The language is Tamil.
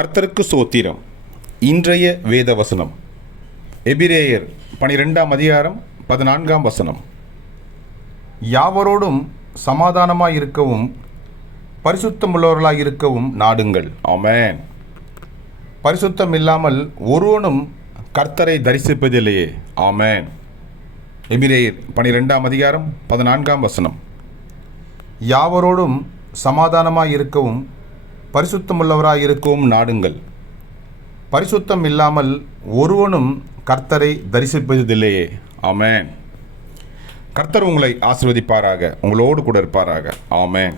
கர்த்தருக்கு சோத்திரம். இன்றைய வேத வசனம் எபிரேயர் பனிரெண்டாம் அதிகாரம் பதினான்காம் வசனம். யாவரோடும் சமாதானமாக இருக்கவும் பரிசுத்தமுள்ளவர்களாக இருக்கவும் நாடுங்கள். ஆமேன். பரிசுத்தம் இல்லாமல் ஒருவனும் கர்த்தரை தரிசிப்பதில்லையே. ஆமேன். எபிரேயர் பனிரெண்டாம் அதிகாரம் பதினான்காம் வசனம். யாவரோடும் சமாதானமாக இருக்கவும் பரிசுத்தமுள்ளவராக இருக்கும் நாடுங்கள். பரிசுத்தம் இல்லாமல் ஒருவனும் கர்த்தரை தரிசிப்பதில்லையே. ஆமேன். கர்த்தர் உங்களை ஆசீர்வதிப்பாராக உங்களோடு கூட இருப்பாராக. ஆமேன்.